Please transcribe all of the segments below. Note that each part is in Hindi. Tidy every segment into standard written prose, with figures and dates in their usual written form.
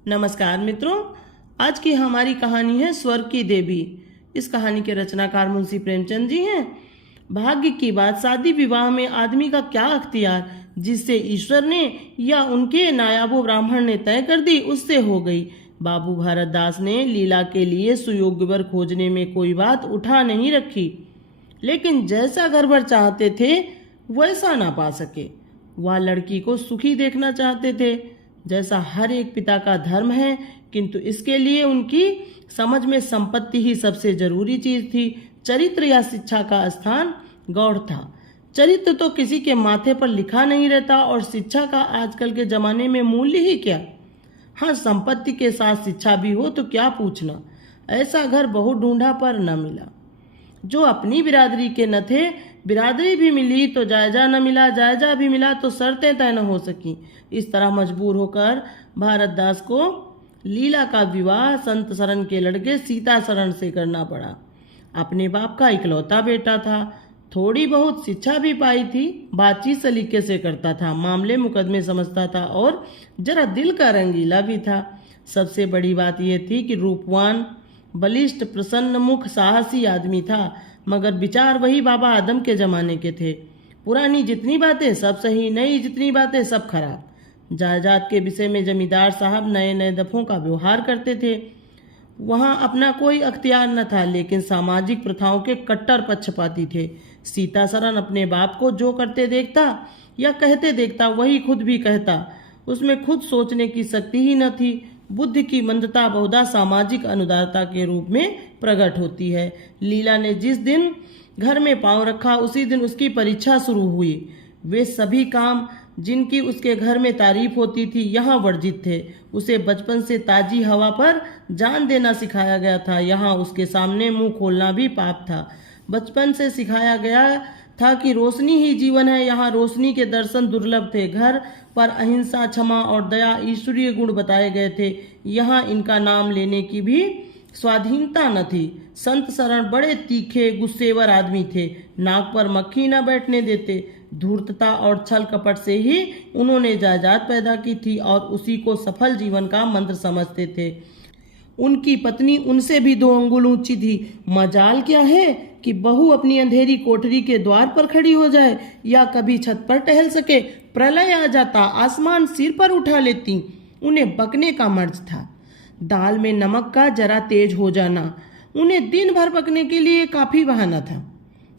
नमस्कार मित्रों, आज की हमारी कहानी है स्वर्ग की देवी। इस कहानी के रचनाकार मुंशी प्रेमचंद जी हैं। भाग्य की बात, शादी विवाह में आदमी का क्या अख्तियार, जिससे ईश्वर ने या उनके नायाबो ब्राह्मण ने तय कर दी उससे हो गई। बाबू भारत दास ने लीला के लिए सुयोग्य वर खोजने में कोई बात उठा नहीं रखी, लेकिन जैसा घर भर चाहते थे वैसा ना पा सके। वह लड़की को सुखी देखना चाहते थे, जैसा हर एक पिता का धर्म है, किंतु इसके लिए उनकी समझ में संपत्ति ही सबसे जरूरी चीज थी। चरित्र या शिक्षा का स्थान गौड़ था। चरित्र तो किसी के माथे पर लिखा नहीं रहता, और शिक्षा का आजकल के जमाने में मूल्य ही क्या। हाँ, संपत्ति के साथ शिक्षा भी हो तो क्या पूछना। ऐसा घर बहुत ढूंढा पर न मिला। जो अपनी बिरादरी के न थे, बिरादरी भी मिली तो जायजा न मिला, जायजा भी मिला तो शर्तें तय न हो सकी। इस तरह मजबूर होकर भारत दास को लीला का विवाह संत शरण के लड़के सीता शरण से करना पड़ा। अपने बाप का इकलौता बेटा था, थोड़ी बहुत शिक्षा भी पाई थी, बातचीत सलीके से करता था, मामले मुकदमे समझता था और जरा दिल का रंगीला भी था। सबसे बड़ी बात यह थी कि रूपवान, बलिष्ठ, प्रसन्न मुख, साहसी आदमी था, मगर विचार वही बाबा आदम के जमाने के थे। पुरानी जितनी बातें सब सही, नई जितनी बातें सब खराब। जायदाद के विषय में जमींदार साहब नए नए दफों का व्यवहार करते थे। वहाँ अपना कोई अख्तियार न था, लेकिन सामाजिक प्रथाओं के कट्टर पक्षपाती थे। सीता सरन अपने बाप को जो करते देखता या कहते देखता वही खुद भी कहता। उसमें खुद सोचने की शक्ति ही न थी। बुद्धि की मंदता बहुधा सामाजिक अनुदारता के रूप में प्रकट होती है। लीला ने जिस दिन घर में पांव रखा उसी दिन उसकी परीक्षा शुरू हुई। वे सभी काम जिनकी उसके घर में तारीफ होती थी यहाँ वर्जित थे। उसे बचपन से ताजी हवा पर जान देना सिखाया गया था, यहाँ उसके सामने मुंह खोलना भी पाप था। बचपन से सिखाया गया था कि रोशनी ही जीवन है, यहाँ रोशनी के दर्शन दुर्लभ थे। घर पर अहिंसा, क्षमा और दया ईश्वरीय गुण बताए गए थे, यहाँ इनका नाम लेने की भी स्वाधीनता न थी। संत शरण बड़े तीखे गुस्सेवर आदमी थे, नाक पर मक्खी न बैठने देते। धूर्तता और छल कपट से ही उन्होंने जायदाद पैदा की थी और उसी को सफल जीवन का मंत्र समझते थे। उनकी पत्नी उनसे भी 2 अंगुल ऊंची थी। मजाल क्या है कि बहू अपनी अंधेरी कोठरी के द्वार पर खड़ी हो जाए या कभी छत पर टहल सके। प्रलय आ जाता, आसमान सिर पर उठा लेती। उन्हें बकने का मर्ज था। दाल में नमक का जरा तेज हो जाना उन्हें दिन भर पकने के लिए काफी बहाना था।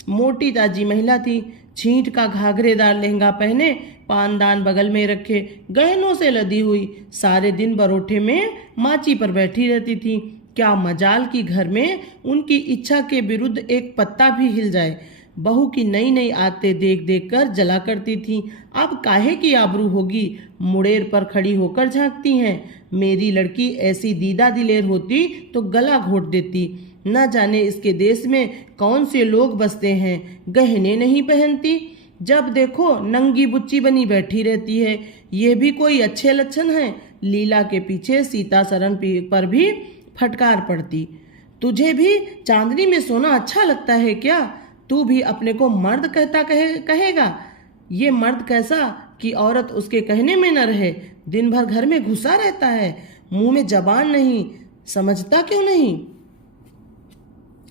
मोटी ताजी महिला थी, छींट का घाघरेदार लहंगा पहने, पानदान बगल में रखे, गहनों से लदी हुई, सारे दिन बरोठे में माची पर बैठी रहती थी। क्या मजाल की घर में उनकी इच्छा के विरुद्ध एक पत्ता भी हिल जाए। बहू की नई नई आदतें देख देख कर जला करती थी। अब काहे की आबरू होगी, मुड़ेर पर खड़ी होकर झांकती हैं। मेरी लड़की ऐसी दीदा दिलेर होती तो गला घोट देती। न जाने इसके देश में कौन से लोग बसते हैं, गहने नहीं पहनती, जब देखो नंगी बुच्ची बनी बैठी रहती है। ये भी कोई अच्छे लक्षण हैं। लीला के पीछे सीता शरण पर भी फटकार पड़ती। तुझे भी चांदनी में सोना अच्छा लगता है क्या? तू भी अपने को मर्द कहता कहेगा। ये मर्द कैसा कि औरत उसके कहने में न रहे, दिन भर घर में घुसा रहता है, मुंह में जबान नहीं, समझता क्यों नहीं?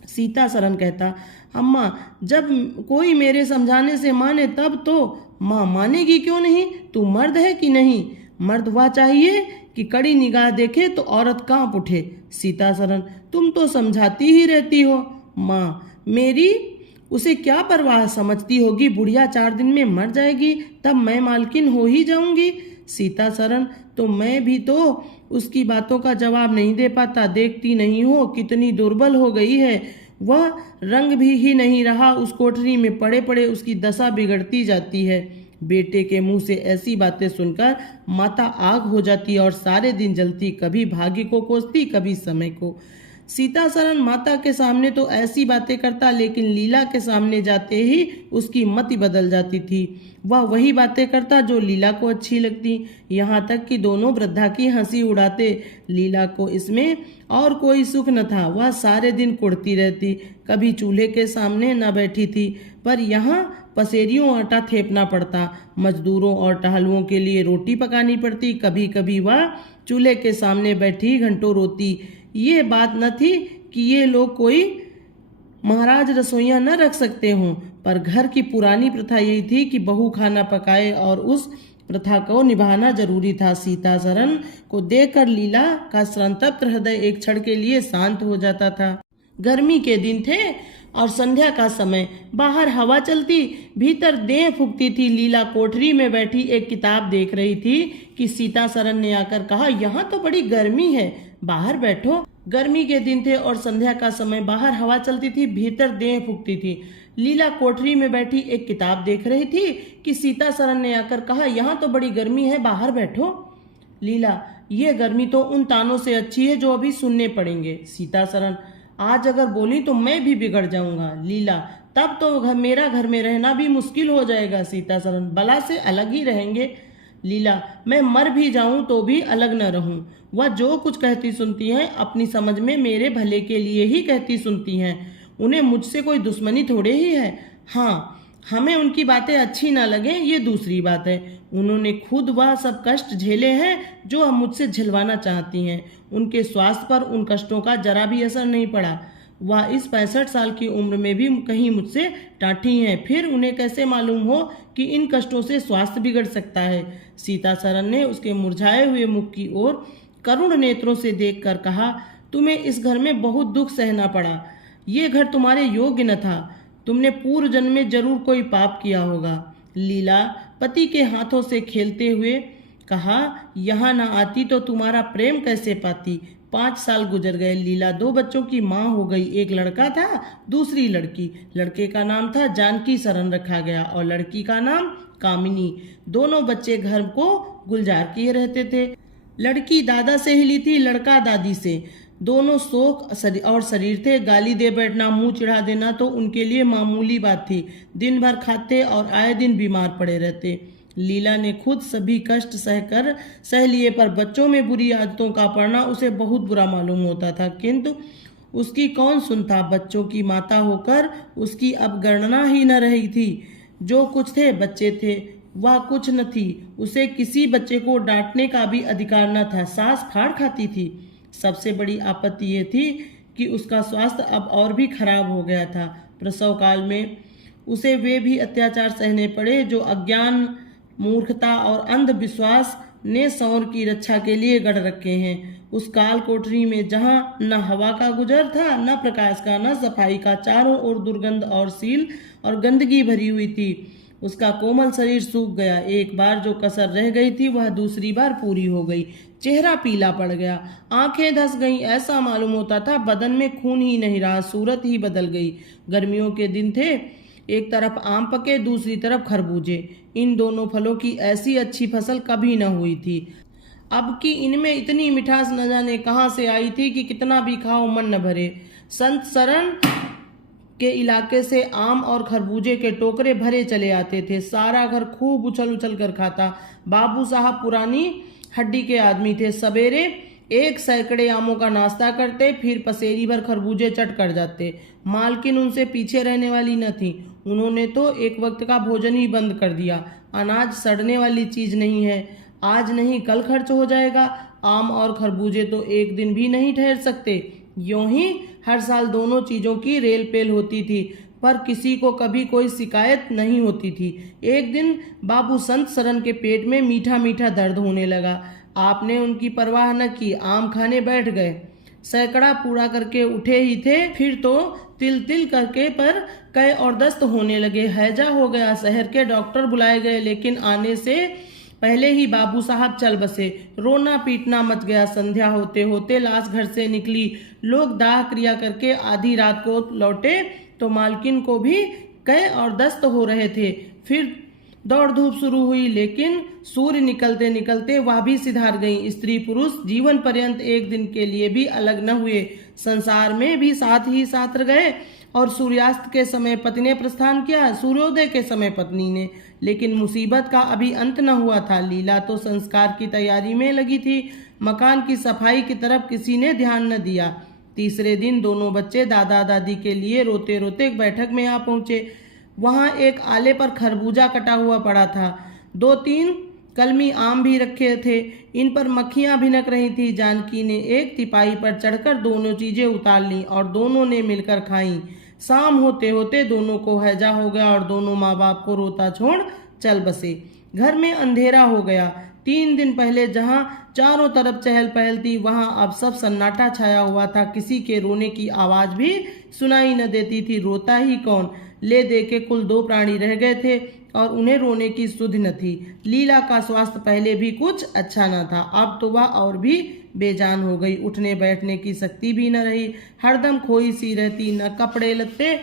सीता शरण कहता, अम्मा जब कोई मेरे समझाने से माने तब तो। माँ मानेगी क्यों नहीं? तू मर्द है कि नहीं? मर्द वह चाहिए कि कड़ी निगाह देखे तो औरत कांप उठे। सीता शरण, तुम तो समझाती ही रहती हो। माँ मेरी, उसे क्या परवाह, समझती होगी बुढ़िया 4 दिन में मर जाएगी, तब मैं मालकिन हो ही जाऊंगी। सीता शरण, तो मैं भी तो उसकी बातों का जवाब नहीं दे पाता। देखती नहीं हो कितनी दुर्बल हो गई है। वह रंग भी ही नहीं रहा, उस कोठरी में पड़े पड़े उसकी दशा बिगड़ती जाती है। बेटे के मुंह से ऐसी बातें सुनकर माता आग हो जाती और सारे दिन जलती, कभी भाग्य को कोसती, कभी समय को। सीता शरण माता के सामने तो ऐसी बातें करता, लेकिन लीला के सामने जाते ही उसकी मति बदल जाती थी। वह वही बातें करता जो लीला को अच्छी लगती, यहाँ तक कि दोनों वृद्धा की हंसी उड़ाते। लीला को इसमें और कोई सुख न था। वह सारे दिन कुढ़ती रहती, कभी चूल्हे के सामने न बैठी थी, पर यहाँ पसेरियों आटा थेपना पड़ता, मजदूरों और टहलुओं के लिए रोटी पकानी पड़ती, कभी कभी वह चूल्हे के सामने बैठी घंटों रोती। ये बात न थी कि ये लोग कोई महाराज रसोइयां न रख सकते हों, पर घर की पुरानी प्रथा यही थी कि बहू खाना पकाए और उस प्रथा को निभाना जरूरी था। सीता सरन को देखकर लीला का संतप्त हृदय एक क्षण के लिए शांत हो जाता था। गर्मी के दिन थे और संध्या का समय, बाहर हवा चलती, भीतर देह फूकती थी। लीला कोठरी में बैठी एक किताब देख रही थी कि सीता सरन ने आकर कहा, यहाँ तो बड़ी गर्मी है, बाहर बैठो। गर्मी के दिन थे और संध्या का समय, बाहर हवा चलती थी, भीतर देह फूकती थी। लीला कोठरी में बैठी एक किताब देख रही थी कि सीता सरन ने आकर कहा, यहाँ तो बड़ी गर्मी है, बाहर बैठो। लीला, ये गर्मी तो उन तानों से अच्छी है जो अभी सुनने पड़ेंगे। सीता सरन, आज अगर बोली तो मैं भी बिगड़ जाऊंगा। लीला, तब तो मेरा घर में रहना भी मुश्किल हो जाएगा। सीता सरन, बला से अलग ही रहेंगे। लीला, मैं मर भी जाऊं तो भी अलग न रहूं। वह जो कुछ कहती सुनती हैं अपनी समझ में मेरे भले के लिए ही कहती सुनती हैं, उन्हें मुझसे कोई दुश्मनी थोड़े ही है। हाँ, हमें उनकी बातें अच्छी ना लगे ये दूसरी बात है। उन्होंने खुद वह सब कष्ट झेले हैं जो हम मुझसे झिलवाना चाहती हैं। उनके स्वास्थ्य पर उन कष्टों का जरा भी असर नहीं पड़ा। वह इस 65 साल की उम्र में भी कहीं मुझसे टाँठी हैं, फिर उन्हें कैसे मालूम हो कि इन कष्टों से स्वास्थ्य बिगड़ सकता है। सीता सरन ने उसके मुरझाए हुए मुख की ओर करुण नेत्रों से देखकर कहा, तुम्हें इस घर में बहुत दुख सहना पड़ा। ये घर तुम्हारे योग्य न था। तुमने पूर्व जन्म में जरूर कोई पाप किया होगा। लीला पति के हाथों से खेलते हुए कहा, यहाँ न आती तो तुम्हारा प्रेम कैसे पाती। 5 साल गुजर गए। लीला 2 बच्चों की माँ हो गई। एक लड़का था, दूसरी लड़की। लड़के का नाम था जानकी सरन रखा गया और लड़की का नाम कामिनी। दोनों बच्चे घर को गुलजार किए रहते थे। लड़की दादा से हिली थी, लड़का दादी से। दोनों शोक और शरीर थे। गाली दे बैठना, मुंह चिढ़ा देना तो उनके लिए मामूली बात थी। दिन भर खाते और आए दिन बीमार पड़े रहते। लीला ने खुद सभी कष्ट सह लिए, पर बच्चों में बुरी आदतों का पड़ना उसे बहुत बुरा मालूम होता था, किंतु उसकी कौन सुनता। बच्चों की माता होकर उसकी अब गणना ही न रही थी। जो कुछ थे बच्चे थे, वह कुछ न थी। उसे किसी बच्चे को डांटने का भी अधिकार न था। सांस फाड़ खाती थी। सबसे बड़ी आपत्ति ये थी कि उसका स्वास्थ्य अब और भी खराब हो गया था। प्रसव काल में उसे वे भी अत्याचार सहने पड़े जो अज्ञान, मूर्खता और अंधविश्वास ने सौर की रक्षा के लिए गढ़ रखे हैं। उस काल कोठरी में जहां न हवा का गुजर था, न प्रकाश का, न सफाई का, चारों ओर दुर्गंध और सील और गंदगी भरी हुई थी। उसका कोमल शरीर सूख गया। एक बार जो कसर रह गई थी वह दूसरी बार पूरी हो गई। चेहरा पीला पड़ गया, आंखें धस गईं। ऐसा मालूम होता था बदन में खून ही नहीं रहा, सूरत ही बदल गई। गर्मियों के दिन थे, एक तरफ आम पके, दूसरी तरफ खरबूजे। इन दोनों फलों की ऐसी अच्छी फसल कभी न हुई थी। अब कि इनमें इतनी मिठास न जाने कहाँ से आई थी कि कितना भी खाओ मन न भरे। संत सरन के इलाके से आम और खरबूजे के टोकरे भरे चले आते थे। सारा घर खूब उछल उछल कर खाता। बाबू साहब पुरानी हड्डी के आदमी थे। सवेरे 1 सैकड़े आमों का नाश्ता करते, फिर पसेरी भर खरबूजे चट कर जाते। मालकिन उनसे पीछे रहने वाली न थी। उन्होंने तो एक वक्त का भोजन ही बंद कर दिया। अनाज सड़ने वाली चीज नहीं है, आज नहीं कल खर्च हो जाएगा। आम और खरबूजे तो एक दिन भी नहीं ठहर सकते। यूं ही हर साल दोनों चीजों की रेल पेल होती थी, पर किसी को कभी कोई शिकायत नहीं होती थी। एक दिन बाबू संत सरन के पेट में मीठा मीठा दर्द होने लगा। आपने उनकी परवाह न की, आम खाने बैठ गए। सैकड़ा पूरा करके उठे ही थे, फिर तो तिल तिल करके पर कै और दस्त होने लगे। हैजा हो गया। शहर के डॉक्टर बुलाए गए, लेकिन आने से पहले ही बाबू साहब चल बसे। रोना पीटना मच गया। संध्या होते होते लाश घर से निकली। लोग दाह क्रिया करके आधी रात को लौटे तो मालकिन को भी कै और दस्त हो रहे थे। फिर दौड़ धूप शुरू हुई, लेकिन सूर्य निकलते निकलते वह भी सिधार गई। स्त्री पुरुष जीवन पर्यंत एक दिन के लिए भी अलग न हुए। संसार में भी साथ ही साथ गए। और सूर्यास्त के समय पति ने प्रस्थान किया, सूर्योदय के समय पत्नी ने। लेकिन मुसीबत का अभी अंत न हुआ था। लीला तो संस्कार की तैयारी में लगी थी। मकान की सफाई की तरफ किसी ने ध्यान न दिया। तीसरे दिन दोनों बच्चे दादा दादी के लिए रोते रोते बैठक में आ पहुंचे। वहां एक आले पर खरबूजा कटा हुआ पड़ा था। 2-3 कलमी आम भी रखे थे। इन पर मक्खियां भिनक रही थी। जानकी ने एक तिपाई पर चढ़कर दोनों चीजें उतार ली और दोनों ने मिलकर खाईं। शाम होते होते दोनों को हैजा हो गया और दोनों माँ बाप को रोता छोड़ चल बसे। घर में अंधेरा हो गया। 3 दिन पहले जहां चारों तरफ चहल पहल थी, वहां अब सब सन्नाटा छाया हुआ था। किसी के रोने की आवाज भी सुनाई न देती थी। रोता ही कौन? ले दे के कुल 2 प्राणी रह गए थे और उन्हें रोने की सुध न थी। लीला का स्वास्थ्य पहले भी कुछ अच्छा न था, अब तो वह और भी बेजान हो गई। उठने बैठने की शक्ति भी न रही। हरदम खोई सी रहती, न कपड़े लत्ते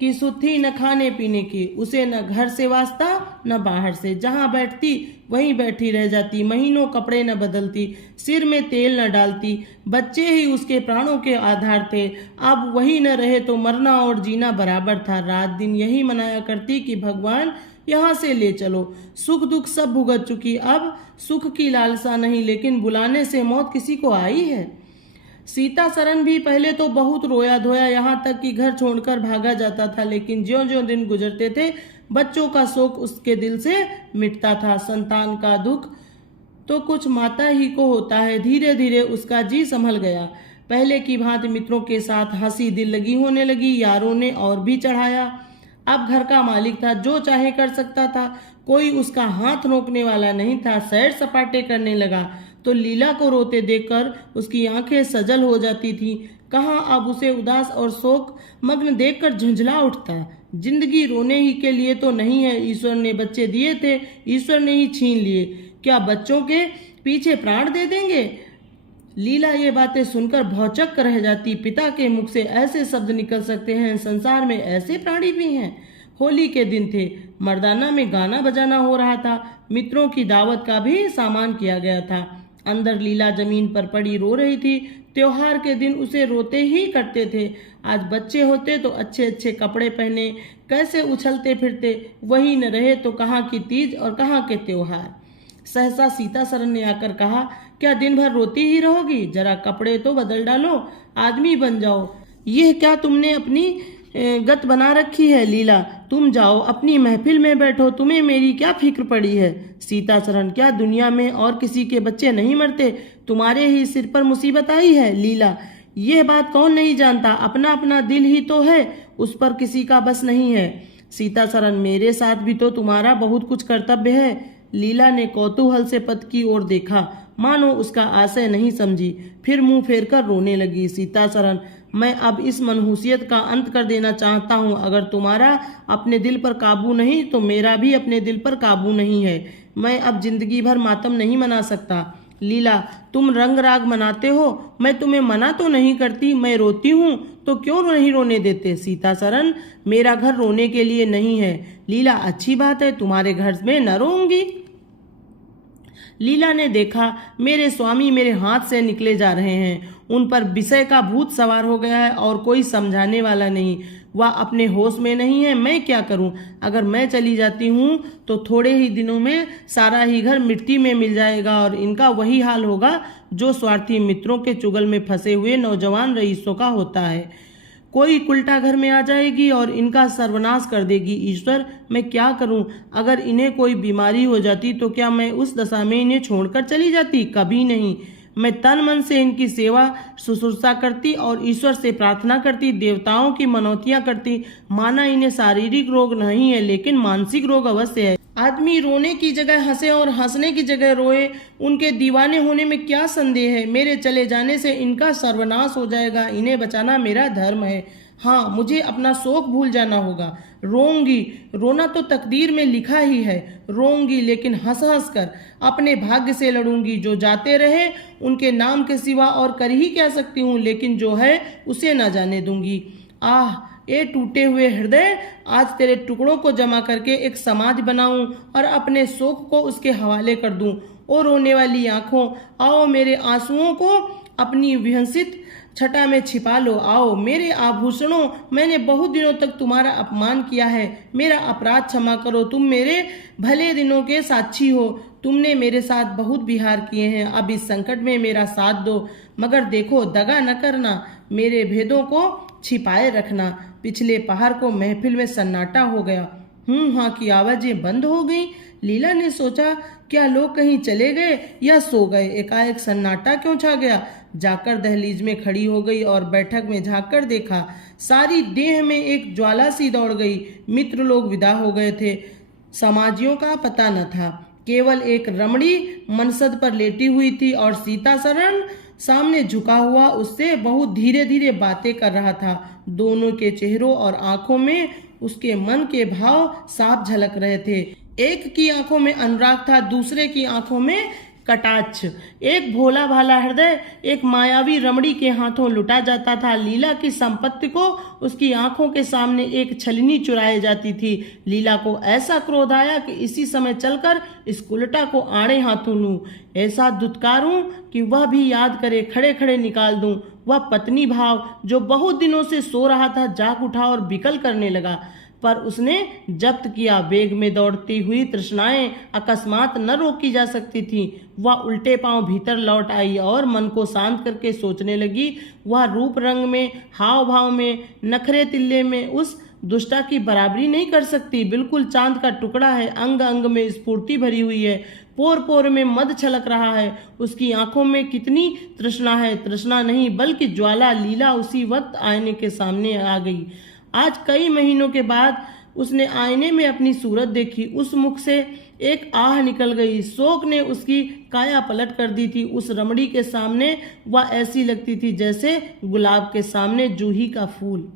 की सुथी, न खाने पीने की। उसे न घर से वास्ता न बाहर से। जहां बैठती वहीं बैठी रह जाती। महीनों कपड़े न बदलती, सिर में तेल न डालती। बच्चे ही उसके प्राणों के आधार थे। अब वही न रहे तो मरना और जीना बराबर था। रात दिन यही मनाया करती कि भगवान यहाँ से ले चलो। सुख दुख सब भुगत चुकी, अब सुख की लालसा नहीं, लेकिन बुलाने से मौत किसी को आई है। सीता सरन भी पहले तो बहुत रोया धोया, यहाँ तक कि घर छोड़कर भागा जाता था। लेकिन ज्यों ज्यों दिन गुजरते थे, बच्चों का शोक उसके दिल से मिटता था। संतान का दुख तो कुछ माता ही को होता है। धीरे धीरे उसका जी संभल गया। पहले की भांति मित्रों के साथ हंसी दिल लगी होने लगी। यारों ने और भी चढ़ाया। अब घर का मालिक था, जो चाहे कर सकता था। कोई उसका हाथ रोकने वाला नहीं था। सैर सपाटे करने लगा तो लीला को रोते देखकर उसकी आंखें सजल हो जाती थी। कहाँ अब उसे उदास और शोक मग्न देखकर झुंझला उठता। जिंदगी रोने ही के लिए तो नहीं है। ईश्वर ने बच्चे दिए थे, ईश्वर ने ही छीन लिए। क्या बच्चों के पीछे प्राण दे देंगे? लीला ये बातें सुनकर भौचक्क रह जाती। पिता के मुख से ऐसे शब्द निकल सकते हैं? संसार में ऐसे प्राणी भी हैं? होली के दिन थे। मर्दाना में गाना बजाना हो रहा था। मित्रों की दावत का भी सामान किया गया था। अंदर लीला जमीन पर पड़ी रो रही थी। त्योहार के दिन उसे रोते ही करते थे। आज बच्चे होते तो अच्छे अच्छे कपड़े पहने कैसे उछलते फिरते। वही न रहे तो कहाँ की तीज और कहाँ के त्योहार। सहसा सीता सरन ने आकर कहा, क्या दिन भर रोती ही रहोगी? जरा कपड़े तो बदल डालो, आदमी बन जाओ। यह क्या तुमने अपनी गत बना रखी है? लीला, तुम जाओ अपनी महफिल में बैठो, तुम्हें मेरी क्या फिक्र पड़ी है? सीता सरन, क्या दुनिया में और किसी के बच्चे नहीं मरते? तुम्हारे ही सिर पर मुसीबत आई है? लीला, यह बात कौन नहीं जानता? अपना अपना दिल ही तो है, उस पर किसी का बस नहीं है। सीता सरन, मेरे साथ भी तो तुम्हारा बहुत कुछ कर्तव्य है। लीला ने कौतूहल से पथ की ओर देखा, मानो उसका आशय नहीं समझी। फिर मुंह फेरकर रोने लगी। सीता सरन, मैं अब इस मनहूसियत का अंत कर देना चाहता हूँ। अगर तुम्हारा अपने दिल पर काबू नहीं तो मेरा भी अपने दिल पर काबू नहीं है। मैं अब जिंदगी भर मातम नहीं मना सकता। लीला, तुम रंग राग मनाते हो, मैं तुम्हें मना तो नहीं करती। मैं रोती हूँ तो क्यों नहीं रोने देते? सीता सरन, मेरा घर रोने के लिए नहीं है। लीला, अच्छी बात है, तुम्हारे घर में न रोऊंगी। लीला ने देखा मेरे स्वामी मेरे हाथ से निकले जा रहे हैं। उन पर विषय का भूत सवार हो गया है और कोई समझाने वाला नहीं। वह अपने होश में नहीं है। मैं क्या करूं? अगर मैं चली जाती हूं तो थोड़े ही दिनों में सारा ही घर मिट्टी में मिल जाएगा और इनका वही हाल होगा जो स्वार्थी मित्रों के चुगल में फंसे हुए नौजवान रईसों का होता है। कोई उल्टा घर में आ जाएगी और इनका सर्वनाश कर देगी। ईश्वर, मैं क्या करूं? अगर इन्हें कोई बीमारी हो जाती तो क्या मैं उस दशा में इन्हें छोड़कर चली जाती? कभी नहीं। मैं तन मन से इनकी सेवा शुश्रूषा करती और ईश्वर से प्रार्थना करती, देवताओं की मनौतियां करती। माना इन्हें शारीरिक रोग नहीं है, लेकिन मानसिक रोग अवश्य है। आदमी रोने की जगह हंसे और हंसने की जगह रोए, उनके दीवाने होने में क्या संदेह है? मेरे चले जाने से इनका सर्वनाश हो जाएगा। इन्हें बचाना मेरा धर्म है। हाँ, मुझे अपना शोक भूल जाना होगा। रोऊंगी, रोना तो तकदीर में लिखा ही है। रोऊंगी, लेकिन हंस हंस कर अपने भाग्य से लड़ूंगी। जो जाते रहे उनके नाम के सिवा और कर ही क्या सकती हूँ, लेकिन जो है उसे ना जाने दूंगी। आह, ए टूटे हुए हृदय, आज तेरे टुकड़ों को जमा करके एक समाधि बनाऊं और अपने शोक को उसके हवाले कर दूं। ओ रोने वाली आंखों, आओ मेरे आंसुओं को अपनी विहंसित छटा में छिपा लो। आओ मेरे आभूषणों, मैंने बहुत दिनों तक तुम्हारा अपमान किया है। मेरा अपराध क्षमा करो। तुम मेरे भले दिनों के साक्षी हो। तुमने मेरे साथ बहुत विहार किए हैं। अब इस संकट में मेरा साथ दो, मगर देखो दगा न करना, मेरे भेदों को छिपाए रखना। पिछले पहर को महफिल में सन्नाटा हो गया। हाँ की आवाजें बंद हो गई। लीला ने सोचा, क्या लोग कहीं चले गए या सो गए? एकाएक सन्नाटा क्यों छा गया? जाकर दहलीज में खड़ी हो गई और बैठक में झांक कर देखा। सारी देह में एक ज्वाला सी दौड़ गई। मित्र लोग विदा हो गए थे। समाजियों का पता न था। केवल एक रमणी मनसद पर लेटी हुई थी और सीतासरण सामने झुका हुआ उससे बहुत धीरे धीरे बातें कर रहा था। दोनों के चेहरों और आंखों में उसके मन के भाव साफ झलक रहे थे। एक की आंखों में अनुराग था, दूसरे की आंखों में कटाक्ष। एक भोला भाला हृदय एक मायावी रमणी के हाथों लुटा जाता था। लीला की संपत्ति को उसकी आंखों के सामने एक छलनी चुराई जाती थी। लीला को ऐसा क्रोध आया कि इसी समय चलकर इस उल्टा को आड़े हाथों लूं, ऐसा दुत्कारूं कि वह भी याद करे, खड़े खड़े निकाल दूं। वह पत्नी भाव जो बहुत दिनों से सो रहा था जाग उठा और बिकल करने लगा, पर उसने जब्त किया। वेग में दौड़ती हुई तृष्णाएं अकस्मात न रोकी जा सकती थी। वह उल्टे पांव भीतर लौट आई और मन को शांत करके सोचने लगी। वह रूप रंग में, हाव भाव में, नखरे तिल्ले में उस दुष्टा की बराबरी नहीं कर सकती। बिल्कुल चांद का टुकड़ा है। अंग अंग में स्फूर्ति भरी हुई है। पोर पोर में मद छलक रहा है। उसकी आंखों में कितनी तृष्णा है! तृष्णा नहीं बल्कि ज्वाला। लीला उसी वक्त आईने के सामने आ गई। आज कई महीनों के बाद उसने आईने में अपनी सूरत देखी। उस मुख से एक आह निकल गई। शोक ने उसकी काया पलट कर दी थी। उस रमणी के सामने वह ऐसी लगती थी जैसे गुलाब के सामने जूही का फूल।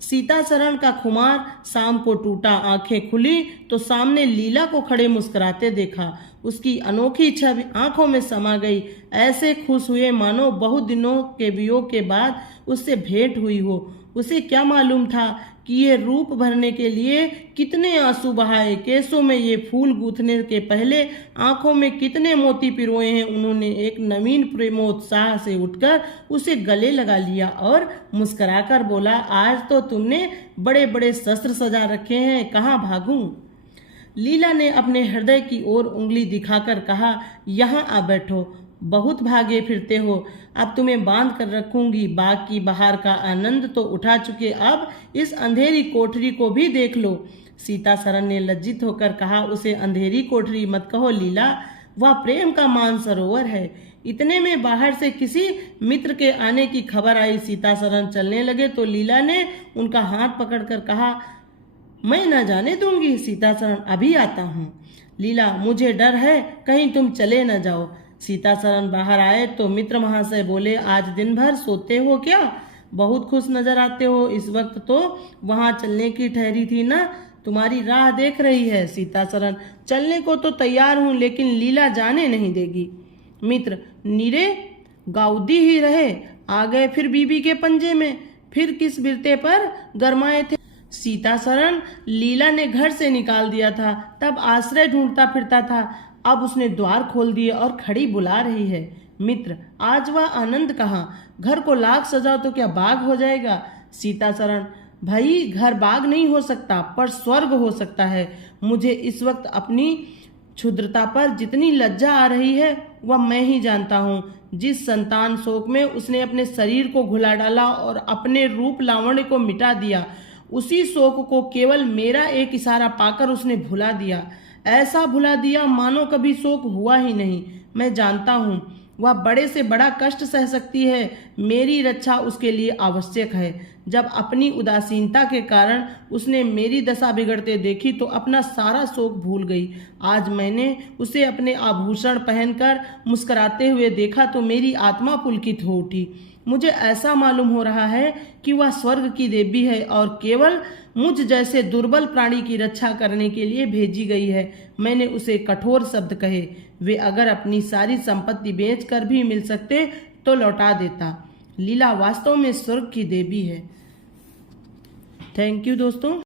सीतासरण का खुमार शाम को टूटा। आंखें खुली तो सामने लीला को खड़े मुस्कुराते देखा। उसकी अनोखी छवि आंखों में समा गई। ऐसे खुश हुए मानो बहुत दिनों के वियोग के बाद उससे भेंट हुई हो। उसे क्या मालूम था कि ये रूप भरने के लिए कितने आंसू बहाए, केसों में ये फूल गूंथने के पहले आंखों में कितने मोती पिरोए हैं। उन्होंने एक नवीन प्रेमोत्साह से उठकर उसे गले लगा लिया और मुस्कुराकर बोला, आज तो तुमने बड़े बड़े शस्त्र सजा रखे हैं, कहाँ भागूं? लीला ने अपने हृदय की ओर उंगली दिखाकर कहा, यहाँ आ बैठो। बहुत भागे फिरते हो, अब तुम्हें बांध कर रखूंगी। बाग की बहार का आनंद तो उठा चुके, अब इस अंधेरी कोठरी को भी देख लो। सीतासरण ने लज्जित होकर कहा, उसे अंधेरी कोठरी मत कहो लीला, वह प्रेम का मानसरोवर है। इतने में बाहर से किसी मित्र के आने की खबर आई। सीतासरण चलने लगे तो लीला ने उनका हाथ पकड़कर कहा, मैं न जाने दूंगी सीतासरण, अभी आता हूँ। लीला, मुझे डर है कहीं तुम चले न जाओ। सीतासरण बाहर आए तो मित्र महाशय बोले, आज दिन भर सोते हो क्या? बहुत खुश नजर आते हो। इस वक्त तो वहां चलने की ठहरी थी ना, तुम्हारी राह देख रही है। सीतासरण, चलने को तो तैयार हूं लेकिन लीला जाने नहीं देगी। मित्र, नीरे गाउदी ही रहे, आ गए फिर बीबी के पंजे में, फिर किस बिरते पर गरमाए थे। सीतासरण, लीला ने घर से निकाल दिया था, तब आश्रय ढूंढता फिरता था, अब उसने द्वार खोल दिए और खड़ी बुला रही है। मित्र, आज वह आनंद कहाँ? घर को लाख सजाओ तो क्या बाग हो जाएगा? सीतासरण, भाई घर बाग नहीं हो सकता पर स्वर्ग हो सकता है। मुझे इस वक्त अपनी क्षुद्रता पर जितनी लज्जा आ रही है वह मैं ही जानता हूँ। जिस संतान शोक में उसने अपने शरीर को घुला डाला और अपने रूप लावण्य को मिटा दिया, उसी शोक को केवल मेरा एक इशारा पाकर उसने भुला दिया। ऐसा भुला दिया मानो कभी शोक हुआ ही नहीं। मैं जानता हूँ वह बड़े से बड़ा कष्ट सह सकती है। मेरी रक्षा उसके लिए आवश्यक है। जब अपनी उदासीनता के कारण उसने मेरी दशा बिगड़ते देखी तो अपना सारा शोक भूल गई। आज मैंने उसे अपने आभूषण पहनकर मुस्कुराते हुए देखा तो मेरी आत्मा पुलकित हो उठी। मुझे ऐसा मालूम हो रहा है कि वह स्वर्ग की देवी है और केवल मुझ जैसे दुर्बल प्राणी की रक्षा करने के लिए भेजी गई है। मैंने उसे कठोर शब्द कहे, वे अगर अपनी सारी संपत्ति बेचकर भी मिल सकते तो लौटा देता। लीला वास्तव में स्वर्ग की देवी है। थैंक यू दोस्तों।